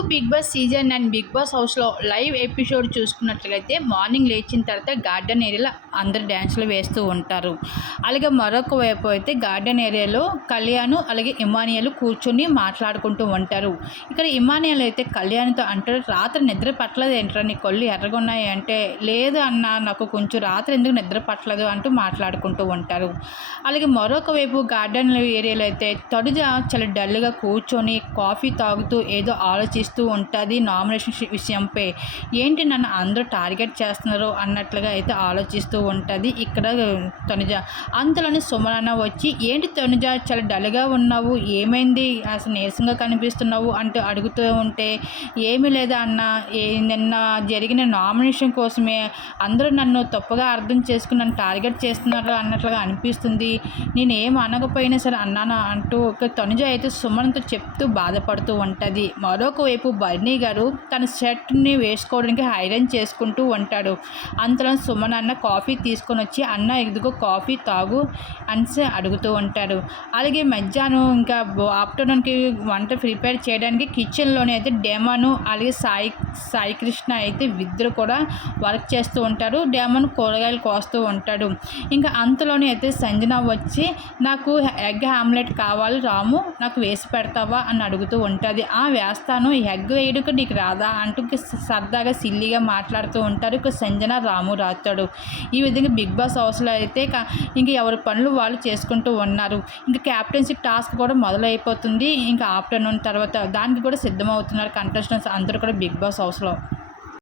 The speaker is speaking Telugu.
Telugu Bigg Boss season and Bigg Boss హౌస్లో లైవ్ ఎపిసోడ్ చూసుకున్నట్లయితే మార్నింగ్ లేచిన తర్వాత గార్డెన్ ఏరియాలో అందరు డ్యాన్స్లు వేస్తూ ఉంటారు. అలాగే మరొక వైపు అయితే గార్డెన్ ఏరియాలో కళ్యాణ్ అలాగే ఇమానియాలు కూర్చొని మాట్లాడుకుంటూ ఉంటారు. ఇక్కడ ఇమానియాలు అయితే కళ్యాణ్తో అంటారు రాత్రి నిద్ర పట్టలేదు ఏంటో నీ కళ్ళు ఎర్రగున్నాయి అంటే లేదు అన్న నాకు కొంచెం రాత్రి ఎందుకు నిద్ర పట్టలేదు? అంటూ మాట్లాడుకుంటూ ఉంటారు. అలాగే మరొక వైపు గార్డెన్ ఏరియాలో అయితే తడుజ చాలా డల్గా కూర్చొని కాఫీ తాగుతూ ఏదో ఆలోచిస్తూ ఉంటుంది నామినేషన్ విషయంపై. ఏంటి నన్ను అందరూ టార్గెట్ చేస్తున్నారు అన్నట్లుగా అయితే ఆలోచిస్తూ ఉంటుంది. ఇక్కడ తనుజ అంతలోనే సుమలన వచ్చి ఏంటి తనుజ చాలా డల్గా ఉన్నావు ఏమైంది? అసలు నీరసంగా కనిపిస్తున్నావు? అంటూ అడుగుతూ ఉంటే ఏమీ లేదా అన్న ఏ నిన్న జరిగిన నామినేషన్ కోసమే అందరూ నన్ను తప్పుగా అర్థం చేసుకుని నన్ను టార్గెట్ చేస్తున్నారు అన్నట్లుగా అనిపిస్తుంది. నేను ఏం అనకపోయినా సరే అన్నాను అంటూ ఒక తనుజ అయితే సుమన్తో చెప్తూ బాధపడుతూ ఉంటుంది. మరొక వైపు బర్నీ గారు తన షర్ట్ని వేసుకోవడానికి ఐరన్ చేసుకుంటూ ఉంటాడు. అంతలో సుమన్ అన్న కాఫీ తీసుకొని వచ్చి అన్న ఇదిగో కాఫీ తాగు అని అడుగుతూ ఉంటాడు. అలాగే మధ్యాహ్నం ఇంకా ఆఫ్టర్నూన్కి వంట ప్రిపేర్ చేయడానికి కిచెన్లోనే అయితే డెమాను అలాగే సాయి సాయి కృష్ణ అయితే ఇద్దరు కూడా వర్క్ చేస్తూ ఉంటారు. డెమాను కూరగాయలు కోస్తూ ఉంటాడు. ఇంకా అంతలోనే అయితే సంజన వచ్చి నాకు ఎగ్ ఆమ్లెట్ కావాలి రాము నాకు వేసి పెడతావా అని అడుగుతూ ఉంటుంది. ఆ వేస్తాను ఎగ్ వేయడకు నీకు రాదా అంటూ సరదాగా సిల్లీగా మాట్లాడుతూ ఉంటారు. ఇక సంజన రాము రాస్తాడు ఈ విధంగా బిగ్ బాస్ హౌస్లో అయితే ఇంక ఎవరి పనులు వాళ్ళు చేసుకుంటూ ఉన్నారు. ఇంకా క్యాప్టెన్షిప్ టాస్క్ కూడా మొదలైపోతుంది. ఇంకా ఆఫ్టర్నూన్ తర్వాత దానికి కూడా సిద్ధమవుతున్నారు. కంటెస్టెంట్స్ అందరూ కూడా బిగ్ బాస్ హౌస్లో.